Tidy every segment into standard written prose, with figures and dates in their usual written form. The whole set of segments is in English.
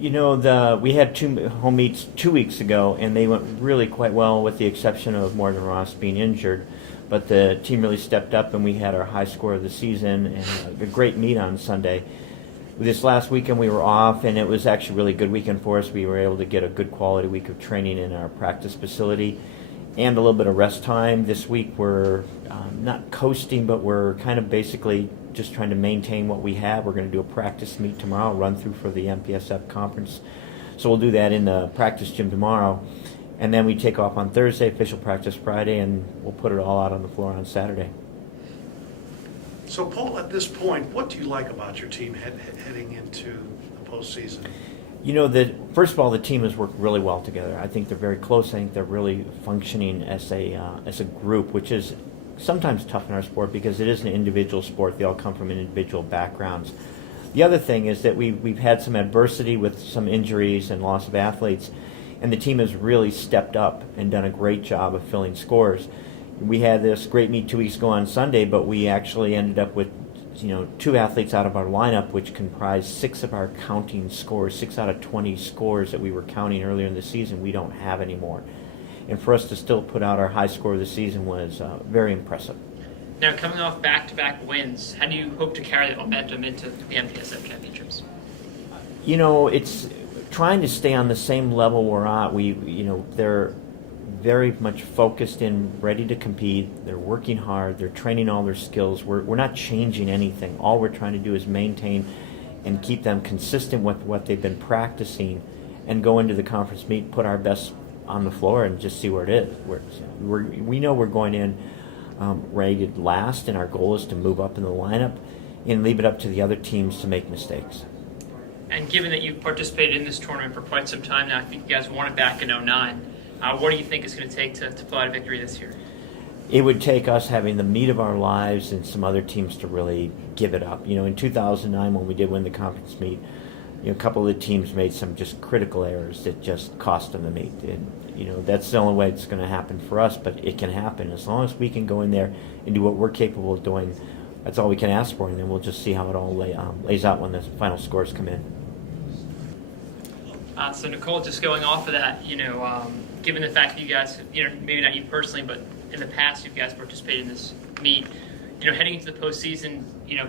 We had two home meets 2 weeks ago, and they went really quite well, with the exception of Morgan Ross being injured. But the team really stepped up, and we had our high score of the season and a great meet on Sunday. This last weekend we were off, and it was actually a really good weekend for us. We were able to get a good quality week of training in our practice facility and a little bit of rest time. This week we're not coasting, but we're kind of basically just trying to maintain what we have. We're going to do a practice meet tomorrow, run through for the MPSF conference. So we'll do that in the practice gym tomorrow. And then we take off on Thursday, official practice Friday, and we'll put it all out on the floor on Saturday. So, Paul, at this point, what do you like about your team heading into the postseason? First of all, the team has worked really well together. I think they're very close. I think they're really functioning as a group, which is sometimes tough in our sport because it is an individual sport. They all come from individual backgrounds. The other thing is that we've had some adversity with some injuries and loss of athletes, and the team has really stepped up and done a great job of filling scores. We had this great meet 2 weeks ago on Sunday, but we actually ended up with 2 athletes out of our lineup, which comprised 6 of our counting scores. 6 out of 20 scores that we were counting earlier in the season we don't have anymore. And for us to still put out our high score of the season was very impressive. Now, coming off back-to-back wins, how do you hope to carry that momentum into the MPSF Championships? It's trying to stay on the same level we're at. They're very much focused and ready to compete. They're working hard. They're training all their skills. We're not changing anything. All we're trying to do is maintain and keep them consistent with what they've been practicing and go into the conference meet, put our best on the floor, and just see where it is. We know we're going in rated last, and our goal is to move up in the lineup and leave it up to the other teams to make mistakes. And given that you've participated in this tournament for quite some time now, I think you guys won it back in '09. What do you think it's going to take to pull out a victory this year? It would take us having the meet of our lives and some other teams to really give it up. In 2009, when we did win the conference meet, a couple of the teams made some just critical errors that just cost them the meet. And, that's the only way it's going to happen for us, but it can happen. As long as we can go in there and do what we're capable of doing, that's all we can ask for, and then we'll just see how it all lays out when the final scores come in. So, Nicole, just going off of that, given the fact that you guys, maybe not you personally, but in the past you guys participated in this meet, heading into the postseason,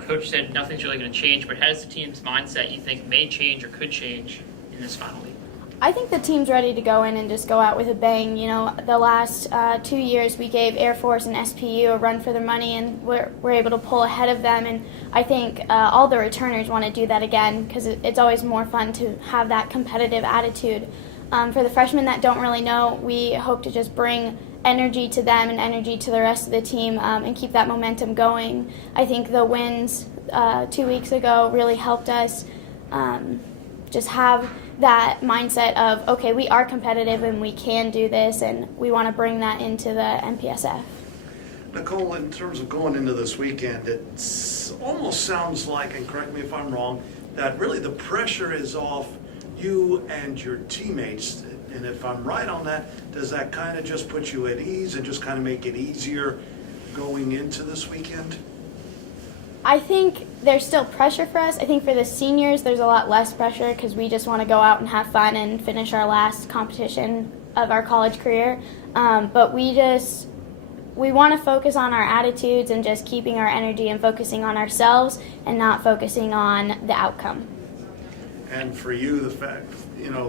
Coach said nothing's really going to change, but how does the team's mindset, you think, may change or could change in this final week? I think the team's ready to go in and just go out with a bang. The last 2 years we gave Air Force and SPU a run for their money, and we're able to pull ahead of them. And I think all the returners want to do that again because it's always more fun to have that competitive attitude. For the freshmen that don't really know, we hope to just bring energy to them and energy to the rest of the team and keep that momentum going. I think the wins 2 weeks ago really helped us just have that mindset of, okay, we are competitive and we can do this, and we want to bring that into the MPSF. Nicole, in terms of going into this weekend, it almost sounds like, and correct me if I'm wrong, that really the pressure is off you and your teammates. And if I'm right on that, does that kind of just put you at ease and just kind of make it easier going into this weekend? I think there's still pressure for us. I think for the seniors, there's a lot less pressure because we just want to go out and have fun and finish our last competition of our college career. But we want to focus on our attitudes and just keeping our energy and focusing on ourselves and not focusing on the outcome. And for you, the fact,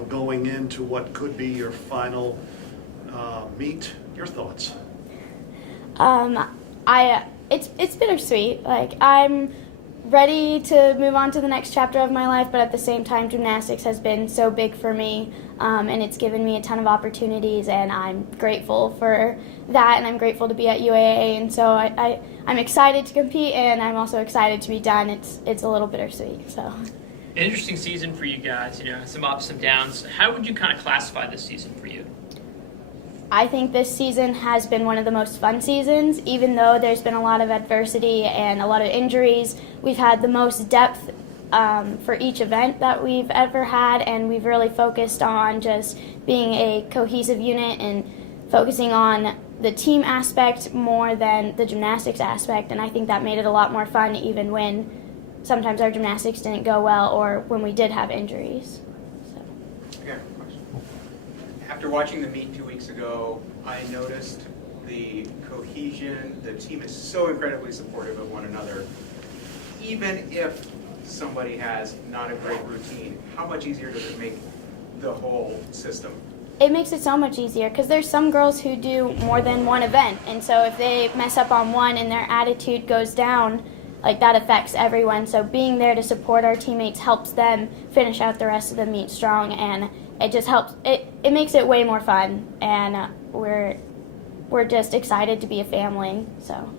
going into what could be your final meet, your thoughts? It's bittersweet. I'm ready to move on to the next chapter of my life, but at the same time, gymnastics has been so big for me, and it's given me a ton of opportunities, and I'm grateful for that, and I'm grateful to be at UAA, and so I'm excited to compete, and I'm also excited to be done. It's a little bittersweet. So. An interesting season for you guys, some ups, some downs. How would you kind of classify this season for you? I think this season has been one of the most fun seasons. Even though there's been a lot of adversity and a lot of injuries, we've had the most depth for each event that we've ever had, and we've really focused on just being a cohesive unit and focusing on the team aspect more than the gymnastics aspect, and I think that made it a lot more fun even when sometimes our gymnastics didn't go well or when we did have injuries. So. After watching the meet 2 weeks ago, I noticed the cohesion. The team is so incredibly supportive of one another. Even if somebody has not a great routine, how much easier does it make the whole system? It makes it so much easier because there's some girls who do more than one event, and so if they mess up on one and their attitude goes down, like that affects everyone. So being there to support our teammates helps them finish out the rest of the meet strong, and it just helps. It makes it way more fun, and we're just excited to be a family. So.